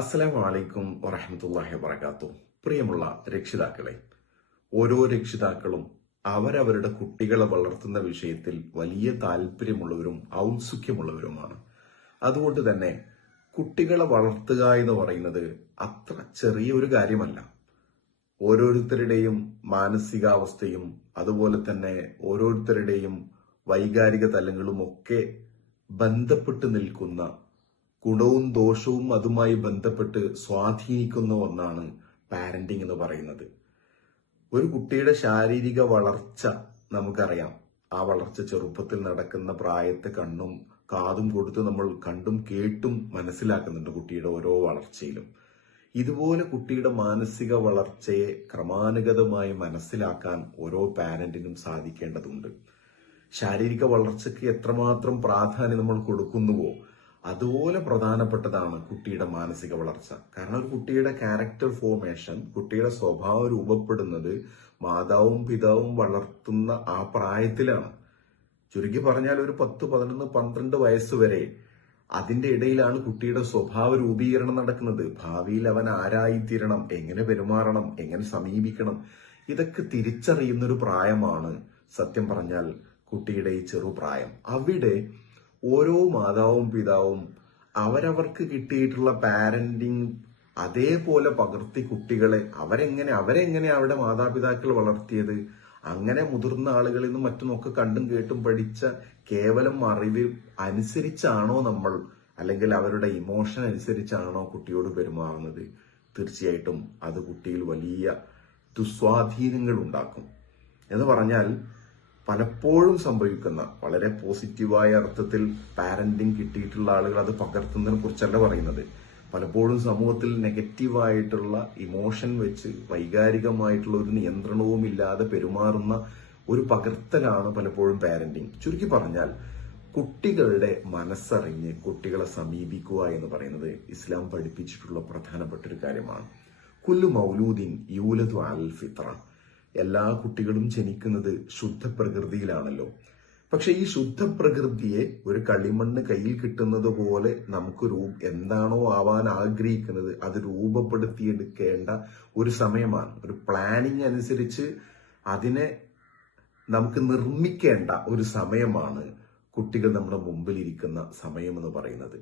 അസ്സലാമു അലൈക്കും വറഹ്മത്തുള്ളാഹി വബറകാതുഹു. പ്രിയമുള്ള രക്ഷിതാക്കളെ, ഓരോ രക്ഷിതാക്കളും അവരവരുടെ കുട്ടികളെ വളർത്തുന്ന വിഷയത്തിൽ വലിയ താല്പര്യമുള്ളവരും ഔത്സുക്യമുള്ളവരുമാണ്. അതുകൊണ്ട് തന്നെ കുട്ടികളെ വളർത്തുക എന്ന് പറയുന്നത് അത്ര ചെറിയ ഒരു കാര്യമല്ല. ഓരോരുത്തരുടെയും മാനസികാവസ്ഥയും അതുപോലെ തന്നെ ഓരോരുത്തരുടെയും വൈകാരിക തലങ്ങളും ഒക്കെ ബന്ധപ്പെട്ട് നിൽക്കുന്ന, ഗുണവും ദോഷവും അതുമായി ബന്ധപ്പെട്ട് സ്വാധീനിക്കുന്ന ഒന്നാണ് പാരന്റിങ് എന്ന് പറയുന്നത്. ഒരു കുട്ടിയുടെ ശാരീരിക വളർച്ച നമുക്കറിയാം. ആ വളർച്ച ചെറുപ്പത്തിൽ നടക്കുന്ന പ്രായത്തെ കണ്ണും കാതും കൊടുത്ത് നമ്മൾ കണ്ടും കേട്ടും മനസ്സിലാക്കുന്നുണ്ട് കുട്ടിയുടെ ഓരോ വളർച്ചയിലും. ഇതുപോലെ കുട്ടിയുടെ മാനസിക വളർച്ചയെ ക്രമാനുഗതമായി മനസ്സിലാക്കാൻ ഓരോ പാരന്റിനും സാധിക്കേണ്ടതുണ്ട്. ശാരീരിക വളർച്ചയ്ക്ക് എത്രമാത്രം പ്രാധാന്യം നമ്മൾ കൊടുക്കുന്നുവോ അതുപോലെ പ്രധാനപ്പെട്ടതാണ് കുട്ടിയുടെ മാനസിക വളർച്ച. കാരണം ഒരു കുട്ടിയുടെ ക്യാരക്ടർ ഫോർമേഷൻ, കുട്ടിയുടെ സ്വഭാവം രൂപപ്പെടുന്നത് മാതാവും പിതാവും വളർത്തുന്ന ആ പ്രായത്തിലാണ്. ചുരുക്കി പറഞ്ഞാൽ ഒരു 10, 11, 12 വയസ്സ് വരെ അതിന്റെ ഇടയിലാണ് കുട്ടിയുടെ സ്വഭാവ രൂപീകരണം നടക്കുന്നത്. ഭാവിയിൽ അവൻ ആരായിത്തീരണം, എങ്ങനെ പെരുമാറണം, എങ്ങനെ സമീപിക്കണം, ഇതൊക്കെ തിരിച്ചറിയുന്ന ഒരു പ്രായമാണ് സത്യം പറഞ്ഞാൽ കുട്ടിയുടെ ഈ ചെറുപ്രായം. അവിടെ ഓരോ മാതാവും പിതാവും അവരവർക്ക് കിട്ടിയിട്ടുള്ള പാരന്റിങ് അതേപോലെ പകർത്തി കുട്ടികളെ അവരെങ്ങനെ അവരുടെ മാതാപിതാക്കൾ വളർത്തിയത്, അങ്ങനെ മുതിർന്ന ആളുകളിൽ നിന്നും മറ്റുമൊക്കെ കണ്ടും കേട്ടും പഠിച്ച കേവലം അറിവ് അനുസരിച്ചാണോ നമ്മൾ, അല്ലെങ്കിൽ അവരുടെ ഇമോഷൻ അനുസരിച്ചാണോ കുട്ടിയോട് പെരുമാറുന്നത്, തീർച്ചയായിട്ടും അത് കുട്ടിയിൽ വലിയ ദുസ്വാധീനങ്ങൾ ഉണ്ടാക്കും. എന്ന് പറഞ്ഞാൽ പലപ്പോഴും സംഭവിക്കുന്ന, വളരെ പോസിറ്റീവായ അർത്ഥത്തിൽ പാരന്റിങ് കിട്ടിയിട്ടുള്ള ആളുകൾ അത് പകർത്തുന്നതിനെ കുറിച്ചല്ല പറയുന്നത്. പലപ്പോഴും സമൂഹത്തിൽ നെഗറ്റീവായിട്ടുള്ള ഇമോഷൻ വെച്ച് വൈകാരികമായിട്ടുള്ള ഒരു നിയന്ത്രണവും ഇല്ലാതെ പെരുമാറുന്ന ഒരു പകർത്തലാണ് പലപ്പോഴും പാരന്റിങ്. ചുരുക്കി പറഞ്ഞാൽ കുട്ടികളുടെ മനസ്സറിഞ്ഞ് കുട്ടികളെ സമീപിക്കുക എന്ന് പറയുന്നത് ഇസ്ലാം പഠിപ്പിച്ചിട്ടുള്ള പ്രധാനപ്പെട്ട ഒരു കാര്യമാണ്. കുല്ലു മൗലൂദിൻ യൂലദു അലൽ ഫിത്ര. എല്ലാ കുട്ടികളും ജനിക്കുന്നത് ശുദ്ധ പ്രകൃതിയിലാണല്ലോ. പക്ഷെ ഈ ശുദ്ധ പ്രകൃതിയെ ഒരു കളിമണ്ണ് കയ്യിൽ കിട്ടുന്നത് പോലെ നമുക്ക് എന്താണോ ആവാൻ ആഗ്രഹിക്കുന്നത് അത് രൂപപ്പെടുത്തിയെടുക്കേണ്ട ഒരു സമയമാണ്. ഒരു പ്ലാനിങ് അനുസരിച്ച് അതിനെ നമുക്ക് നിർമ്മിക്കേണ്ട ഒരു സമയമാണ് കുട്ടികൾ നമ്മുടെ മുമ്പിൽ ഇരിക്കുന്ന സമയം എന്ന് പറയുന്നത്.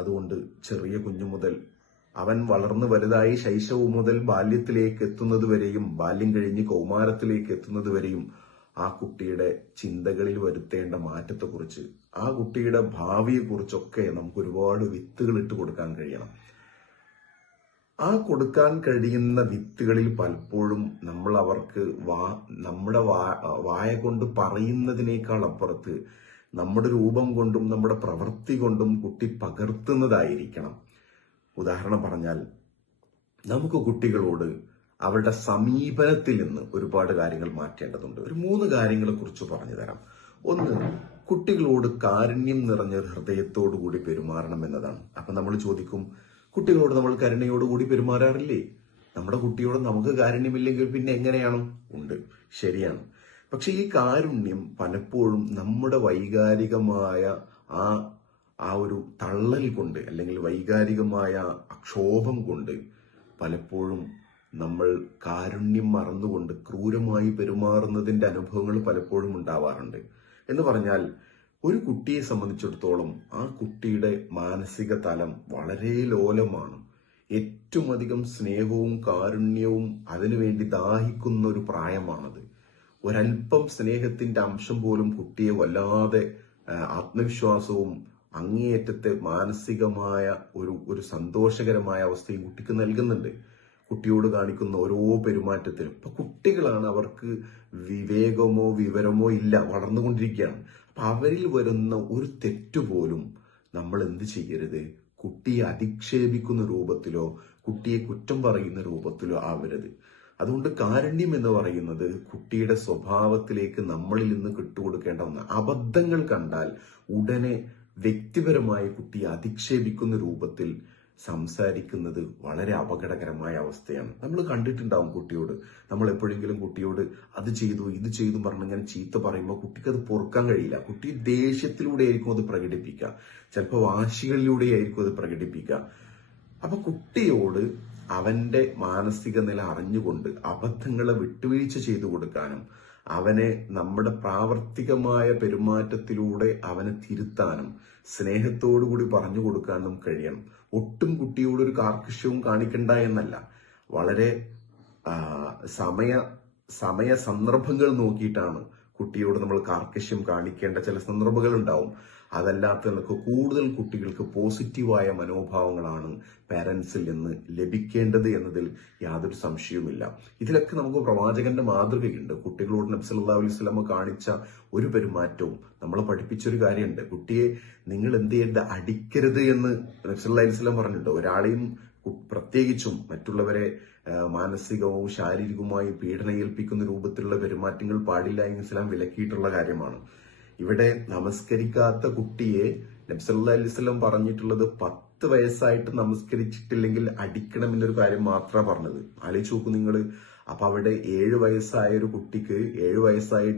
അതുകൊണ്ട് ചെറിയ കുഞ്ഞു മുതൽ അവൻ വളർന്നു വലുതായി ശൈശവം മുതൽ ബാല്യത്തിലേക്ക് എത്തുന്നത് വരെയും, ബാല്യം കഴിഞ്ഞ് കൗമാരത്തിലേക്ക് എത്തുന്നത് വരെയും ആ കുട്ടിയുടെ ചിന്തകളിൽ വരുത്തേണ്ട മാറ്റത്തെക്കുറിച്ച്, ആ കുട്ടിയുടെ ഭാവിയെക്കുറിച്ചൊക്കെ നമുക്ക് ഒരുപാട് വിത്തുകൾ ഇട്ട് കൊടുക്കാൻ കഴിയണം. ആ കൊടുക്കാൻ കഴിയുന്ന വിത്തുകളിൽ പലപ്പോഴും നമ്മൾ അവർക്ക് നമ്മുടെ വായ കൊണ്ട് പറയുന്നതിനേക്കാൾ അപ്പുറത്ത് നമ്മുടെ രൂപം കൊണ്ടും നമ്മുടെ പ്രവൃത്തി കൊണ്ടും കുട്ടി പകർത്തുന്നതായിരിക്കണം. ഉദാഹരണം പറഞ്ഞാൽ, നമുക്ക് കുട്ടികളോട് അവരുടെ സമീപനത്തിൽ നിന്ന് ഒരുപാട് കാര്യങ്ങൾ മാറ്റേണ്ടതുണ്ട്. ഒരു 3 കാര്യങ്ങളെ കുറിച്ച് പറഞ്ഞു തരാം. ഒന്ന്, കുട്ടികളോട് കാരുണ്യം നിറഞ്ഞ ഒരു ഹൃദയത്തോടു കൂടി പെരുമാറണം എന്നതാണ്. അപ്പൊ നമ്മൾ ചോദിക്കും, കുട്ടികളോട് നമ്മൾ കരുണയോടുകൂടി പെരുമാറാറില്ലേ? നമ്മുടെ കുട്ടിയോട് നമുക്ക് കാരുണ്യമില്ലെങ്കിൽ പിന്നെ എങ്ങനെയാണ്? ഉണ്ട്, ശരിയാണ്. പക്ഷെ ഈ കാരുണ്യം പലപ്പോഴും നമ്മുടെ വൈകാരികമായ ആ ഒരു തള്ളൽ കൊണ്ട്, അല്ലെങ്കിൽ വൈകാരികമായ അക്ഷോഭം കൊണ്ട് പലപ്പോഴും നമ്മൾ കാരുണ്യം മറന്നുകൊണ്ട് ക്രൂരമായി പെരുമാറുന്നതിന്റെ അനുഭവങ്ങൾ പലപ്പോഴും ഉണ്ടാവാറുണ്ട്. എന്ന് പറഞ്ഞാൽ ഒരു കുട്ടിയെ സംബന്ധിച്ചിടത്തോളം ആ കുട്ടിയുടെ മാനസിക തലം വളരെ ലോലമാണ്. ഏറ്റവും അധികം സ്നേഹവും കാരുണ്യവും അതിനുവേണ്ടി ദാഹിക്കുന്ന ഒരു പ്രായമാണത്. ഒരല്പം സ്നേഹത്തിന്റെ അംശം പോലും കുട്ടിയെ വല്ലാതെ ആത്മവിശ്വാസവും അങ്ങേയറ്റത്തെ മാനസികമായ ഒരു സന്തോഷകരമായ അവസ്ഥയും കുട്ടിക്ക് നൽകുന്നുണ്ട്. കുട്ടിയോട് കാണിക്കുന്ന ഓരോ പെരുമാറ്റത്തിലും ഇപ്പൊ കുട്ടികളാണ്, അവർക്ക് വിവേകമോ വിവരമോ ഇല്ല, വളർന്നുകൊണ്ടിരിക്കുകയാണ്. അപ്പൊ അവരിൽ വരുന്ന ഒരു തെറ്റുപോലും നമ്മൾ എന്ത് ചെയ്യരുത്, കുട്ടിയെ അധിക്ഷേപിക്കുന്ന രൂപത്തിലോ കുട്ടിയെ കുറ്റം പറയുന്ന രൂപത്തിലോ ആവരുത്. അതുകൊണ്ട് കാരുണ്യം എന്ന് പറയുന്നത് കുട്ടിയുടെ സ്വഭാവത്തിലേക്ക് നമ്മളിൽ നിന്ന് കിട്ടുകൊടുക്കേണ്ട ഒന്ന്. അബദ്ധങ്ങൾ കണ്ടാൽ ഉടനെ വ്യക്തിപരമായി കുട്ടിയെ അധിക്ഷേപിക്കുന്ന രൂപത്തിൽ സംസാരിക്കുന്നത് വളരെ അപകടകരമായ അവസ്ഥയാണ്. നമ്മൾ കണ്ടിട്ടുണ്ടാവും, കുട്ടിയോട് നമ്മൾ എപ്പോഴെങ്കിലും കുട്ടിയോട് അത് ചെയ്തു ഇത് ചെയ്തു പറഞ്ഞിങ്ങനെ ചീത്ത പറയുമ്പോൾ കുട്ടിക്ക് അത് പൊറുക്കാൻ കഴിയില്ല. കുട്ടി ദേഷ്യത്തിലൂടെ ആയിരിക്കും അത് പ്രകടിപ്പിക്കുക, ചിലപ്പോൾ വാശികളിലൂടെ ആയിരിക്കും അത് പ്രകടിപ്പിക്കുക. അപ്പൊ കുട്ടിയോട് അവന്റെ മാനസിക നില അറിഞ്ഞുകൊണ്ട് അബദ്ധങ്ങളെ വിട്ടുവീഴ്ച ചെയ്തു കൊടുക്കാനും അവനെ നമ്മുടെ പ്രാവർത്തികമായ പെരുമാറ്റത്തിലൂടെ അവനെ തിരുത്താനും സ്നേഹത്തോടുകൂടി പറഞ്ഞു കൊടുക്കാനും കഴിയണം. ഒട്ടും കുട്ടിയോട് ഒരു കാർക്കശ്യവും കാണിക്കണ്ട എന്നല്ല, വളരെ സമയ സന്ദർഭങ്ങൾ നോക്കിയിട്ടാണ് കുട്ടിയോട് നമ്മൾ കാർക്കശ്യം കാണിക്കേണ്ട ചില സന്ദർഭങ്ങൾ ഉണ്ടാവും. അതല്ലാത്ത കൂടുതൽ കുട്ടികൾക്ക് പോസിറ്റീവായ മനോഭാവങ്ങളാണ് പാരന്റ്സിൽ നിന്ന് ലഭിക്കേണ്ടത് എന്നതിൽ യാതൊരു സംശയവുമില്ല. ഇതിലൊക്കെ നമുക്ക് പ്രവാചകന്റെ മാതൃകയുണ്ട്. കുട്ടികളോട് നബി സല്ലല്ലാഹു അലൈഹി വസല്ലം കാണിച്ച ഒരു പെരുമാറ്റവും നമ്മളെ പഠിപ്പിച്ചൊരു കാര്യമുണ്ട്. കുട്ടിയെ നിങ്ങൾ എന്ത് ചെയ്യരുത്, അടിക്കരുത് എന്ന് നബി സല്ലല്ലാഹു അലൈഹി വസല്ലം പറഞ്ഞിട്ടുണ്ട്. ഒരാളെയും പ്രത്യേകിച്ചും മറ്റുള്ളവരെ മാനസികവും ശാരീരികവുമായി പീഡന ഏൽപ്പിക്കുന്ന രൂപത്തിലുള്ള പെരുമാറ്റങ്ങൾ പാടില്ല എന്ന് ഇസ്ലാം വിലക്കിയിട്ടുള്ള കാര്യമാണ്. ഇവിടെ നമസ്കരിക്കാത്ത കുട്ടിയെ നബി സല്ലല്ലാഹു അലൈഹി വസല്ലം പറഞ്ഞിട്ടുള്ളത് 10 വയസ്സായിട്ട് നമസ്കരിച്ചിട്ടില്ലെങ്കിൽ അടിക്കണം എന്നൊരു കാര്യം മാത്രമാണ് പറഞ്ഞത്. ആലോചിച്ച് നോക്കൂ നിങ്ങൾ. അപ്പൊ അവിടെ 7 വയസ്സായ ഒരു കുട്ടിക്ക് 7 വയസ്സായി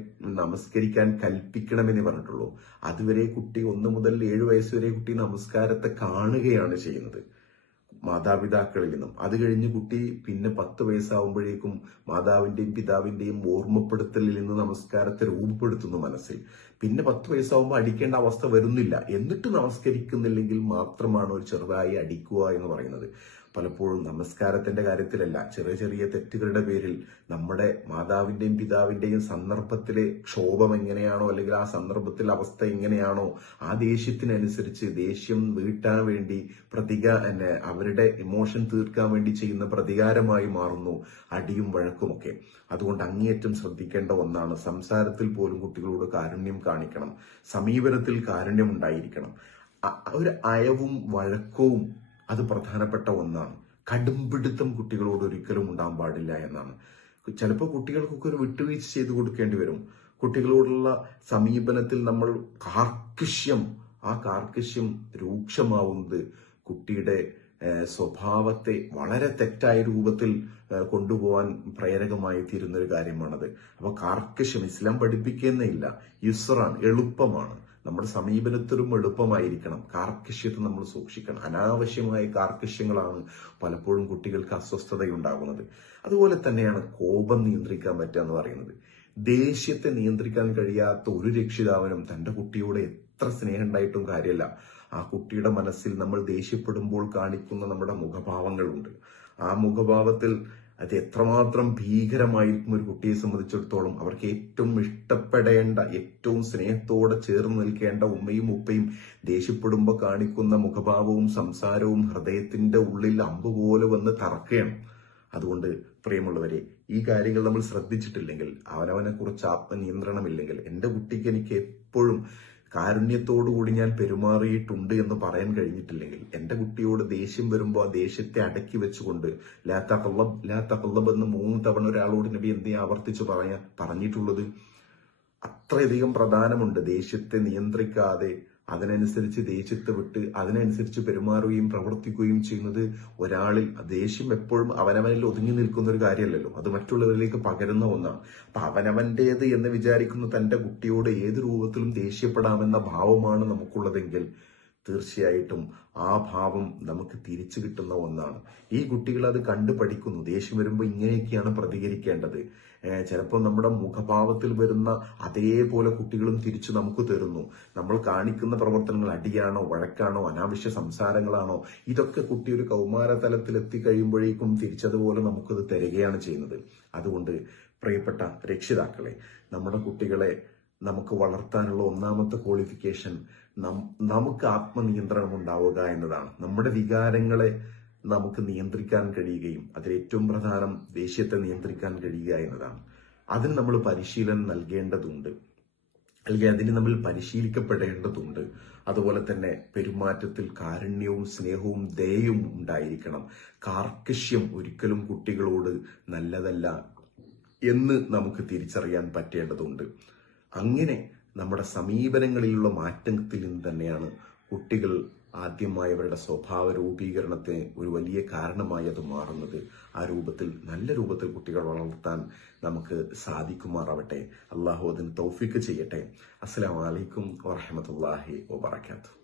നമസ്കരിക്കാൻ കൽപ്പിക്കണമെന്ന് പറഞ്ഞിട്ടുള്ളൂ. അതുവരെ കുട്ടി 1 മുതൽ 7 വയസ്സ് വരെ കുട്ടി നമസ്കാരത്തെ കാണുകയാണ് ചെയ്യുന്നത് മാതാപിതാക്കളിൽ നിന്നും. അത് കഴിഞ്ഞ് കുട്ടി പിന്നെ 10 വയസ്സാവുമ്പോഴേക്കും മാതാവിന്റെയും പിതാവിന്റെയും ഓർമ്മപ്പെടുത്തലിൽ നിന്ന് നമസ്കാരത്തെ രൂപപ്പെടുത്തുന്നു മനസ്സിൽ. പിന്നെ 10 വയസ്സാവുമ്പോൾ അടിക്കേണ്ട അവസ്ഥ വരുന്നില്ല. എന്നിട്ട് നമസ്കരിക്കുന്നില്ലെങ്കിൽ മാത്രമാണ് ഒരു ചെറുതായി അടിക്കുക എന്ന് പറയുന്നത്. പലപ്പോഴും നമസ്കാരത്തിന്റെ കാര്യത്തിലല്ല, ചെറിയ ചെറിയ തെറ്റുകളുടെ പേരിൽ നമ്മുടെ മാതാവിന്റെയും പിതാവിന്റെയും സന്ദർഭത്തിലെ ക്ഷോഭം എങ്ങനെയാണോ, അല്ലെങ്കിൽ ആ സന്ദർഭത്തിലെ അവസ്ഥ എങ്ങനെയാണോ, ആ ദേഷ്യത്തിനനുസരിച്ച് ദേഷ്യം വീട്ടാൻ വേണ്ടി അവരുടെ ഇമോഷൻ തീർക്കാൻ വേണ്ടി ചെയ്യുന്ന പ്രതികാരമായി മാറുന്നു അടിയും വഴക്കുമൊക്കെ. അതുകൊണ്ട് അങ്ങേയറ്റം ശ്രദ്ധിക്കേണ്ട ഒന്നാണ്. സംസാരത്തിൽ പോലും കുട്ടികളോട് കാരുണ്യം കാണിക്കണം, സമീപനത്തിൽ കാരുണ്യം ഉണ്ടായിരിക്കണം. ഒരു അയവും വഴക്കവും അത് പ്രധാനപ്പെട്ട ഒന്നാണ്. കടുംപിടുത്തം കുട്ടികളോട് ഒരിക്കലും ഉണ്ടാകാൻ പാടില്ല എന്നാണ്. ചിലപ്പോൾ കുട്ടികൾക്കൊക്കെ ഒരു വിട്ടുവീഴ്ച ചെയ്തു കൊടുക്കേണ്ടി വരും. കുട്ടികളോടുള്ള സമീപനത്തിൽ നമ്മൾ ആ കാർക്കശ്യം രൂക്ഷമാവുന്നത് കുട്ടിയുടെ സ്വഭാവത്തെ വളരെ തെറ്റായ രൂപത്തിൽ കൊണ്ടുപോകാൻ പ്രേരകമായി തീരുന്ന ഒരു കാര്യമാണത്. അപ്പൊ കാർക്കശ്യം ഇസ്ലാം പഠിപ്പിക്കുന്നില്ല, യുസ്റാണ്, എളുപ്പമാണ്. നമ്മുടെ സമീപനത്തിലും എളുപ്പമായിരിക്കണം. കാർക്കശ്യത്തെ നമ്മൾ സൂക്ഷിക്കണം. അനാവശ്യമായ കാർക്കശ്യങ്ങളാണ് പലപ്പോഴും കുട്ടികൾക്ക് അസ്വസ്ഥതയുണ്ടാകുന്നത്. അതുപോലെ തന്നെയാണ് കോപം നിയന്ത്രിക്കാൻ പറ്റുക എന്ന് പറയുന്നത്. ദേഷ്യത്തെ നിയന്ത്രിക്കാൻ കഴിയാത്ത ഒരു രക്ഷിതാവിനും തന്റെ കുട്ടിയോട് എത്ര സ്നേഹം ഉണ്ടായിട്ടും കാര്യമല്ല. ആ കുട്ടിയുടെ മനസ്സിൽ നമ്മൾ ദേഷ്യപ്പെടുമ്പോൾ കാണിക്കുന്ന നമ്മുടെ മുഖഭാവങ്ങളുണ്ട്. ആ മുഖഭാവത്തിൽ അത് എത്രമാത്രം ഭീകരമായിരിക്കും ഒരു കുട്ടിയെ സംബന്ധിച്ചിടത്തോളം. അവർക്ക് ഏറ്റവും ഇഷ്ടപ്പെടേണ്ട, ഏറ്റവും സ്നേഹത്തോടെ ചേർന്ന് നിൽക്കേണ്ട ഉമ്മയും ഉപ്പയും ദേഷ്യപ്പെടുമ്പോൾ കാണിക്കുന്ന മുഖഭാവവും സംസാരവും ഹൃദയത്തിന്റെ ഉള്ളിൽ അമ്പുപോലെ വന്ന് തറക്കുകയാണ്. അതുകൊണ്ട് പ്രിയമുള്ളവരെ, ഈ കാര്യങ്ങൾ നമ്മൾ ശ്രദ്ധിച്ചിട്ടില്ലെങ്കിൽ, അവനവനെ കുറിച്ച് ആത്മനിയന്ത്രണമില്ലെങ്കിൽ, എൻ്റെ കുട്ടിക്ക് എനിക്ക് എപ്പോഴും കാരുണ്യത്തോടുകൂടി ഞാൻ പെരുമാറിയിട്ടുണ്ട് എന്ന് പറയാൻ കഴിഞ്ഞിട്ടില്ലെങ്കിൽ, എൻ്റെ കുട്ടിയോട് ദേഷ്യം വരുമ്പോൾ ആ ദേഷ്യത്തെ അടക്കി വെച്ചുകൊണ്ട് ലാ തഖല്ലബ് എന്ന് 3 തവണ ഒരാളോട് നബി എന്തേ ആവർത്തിച്ച് പറഞ്ഞിട്ടുള്ളത്? അത്രയധികം പ്രധാനമുണ്ട്. ദേഷ്യത്തെ നിയന്ത്രിക്കാതെ അതിനനുസരിച്ച് ദേഷ്യത്തെ വിട്ട് അതിനനുസരിച്ച് പെരുമാറുകയും പ്രവർത്തിക്കുകയും ചെയ്യുന്നത് ഒരാളിൽ ദേഷ്യം എപ്പോഴും അവനവനിൽ ഒതുങ്ങി നിൽക്കുന്ന ഒരു കാര്യമല്ലല്ലോ, അത് മറ്റുള്ളവരിലേക്ക് പകരുന്ന ഒന്നാണ്. അപ്പൊ അവനവന്റേത് എന്ന് വിചാരിക്കുന്ന തന്റെ കുട്ടിയോട് ഏത് രൂപത്തിലും ദേഷ്യപ്പെടാമെന്ന ഭാവമാണ് നമുക്കുള്ളതെങ്കിൽ തീർച്ചയായിട്ടും ആ ഭാവം നമുക്ക് തിരിച്ചു കിട്ടുന്ന ഒന്നാണ്. ഈ കുട്ടികൾ അത് കണ്ടു പഠിക്കുന്നു. ദേഷ്യം വരുമ്പോൾ ഇങ്ങനെയൊക്കെയാണ് പ്രതികരിക്കേണ്ടത്. ചിലപ്പോൾ നമ്മുടെ മുഖഭാവത്തിൽ വരുന്ന അതേപോലെ കുട്ടികളും തിരിച്ചു നമുക്ക് തരുന്നു. നമ്മൾ കാണിക്കുന്ന പ്രവർത്തനങ്ങൾ അടിയാണോ, വഴക്കാണോ, അനാവശ്യ സംസാരങ്ങളാണോ, ഇതൊക്കെ കുട്ടി ഒരു കൗമാര തലത്തിൽ എത്തിക്കഴിയുമ്പോഴേക്കും തിരിച്ചതുപോലെ നമുക്കത് തരികയാണ് ചെയ്യുന്നത്. അതുകൊണ്ട് പ്രിയപ്പെട്ട രക്ഷിതാക്കളെ, നമ്മുടെ കുട്ടികളെ നമുക്ക് വളർത്താനുള്ള ഒന്നാമത്തെ ക്വാളിഫിക്കേഷൻ നമുക്ക് ആത്മനിയന്ത്രണം ഉണ്ടാവുക എന്നതാണ്. നമ്മുടെ വികാരങ്ങളെ നമുക്ക് നിയന്ത്രിക്കാൻ കഴിയുകയും അതിലേറ്റവും പ്രധാനം ദേഷ്യത്തെ നിയന്ത്രിക്കാൻ കഴിയുക എന്നതാണ്. അതിന് നമ്മൾ പരിശീലനം നൽകേണ്ടതുണ്ട്, അല്ലെങ്കിൽ അതിന് നമ്മൾ പരിശീലിക്കപ്പെടേണ്ടതുണ്ട്. അതുപോലെ തന്നെ പെരുമാറ്റത്തിൽ കാരുണ്യവും സ്നേഹവും ദയയും ഉണ്ടായിരിക്കണം. കാർക്കശ്യം ഒരിക്കലും കുട്ടികളോട് നല്ലതല്ല എന്ന് നമുക്ക് തിരിച്ചറിയാൻ പറ്റേണ്ടതുണ്ട്. അങ്ങനെ നമ്മുടെ സമീപനങ്ങളിലുള്ള മാറ്റത്തിൽ നിന്ന് തന്നെയാണ് കുട്ടികൾ ആദ്യമായി അവരുടെ സ്വഭാവ രൂപീകരണത്തിന് ഒരു വലിയ കാരണമായി അത് മാറുന്നത്. ആ രൂപത്തിൽ, നല്ല രൂപത്തിൽ കുട്ടികൾ വളർത്താൻ നമുക്ക് സാധിക്കുമാറാവട്ടെ. അള്ളാഹു അതിന് തൗഫീക്ക് ചെയ്യട്ടെ. അസ്സലാമു അലൈക്കും വറഹ്മത്തുള്ളാഹി വബറകാതുഹു.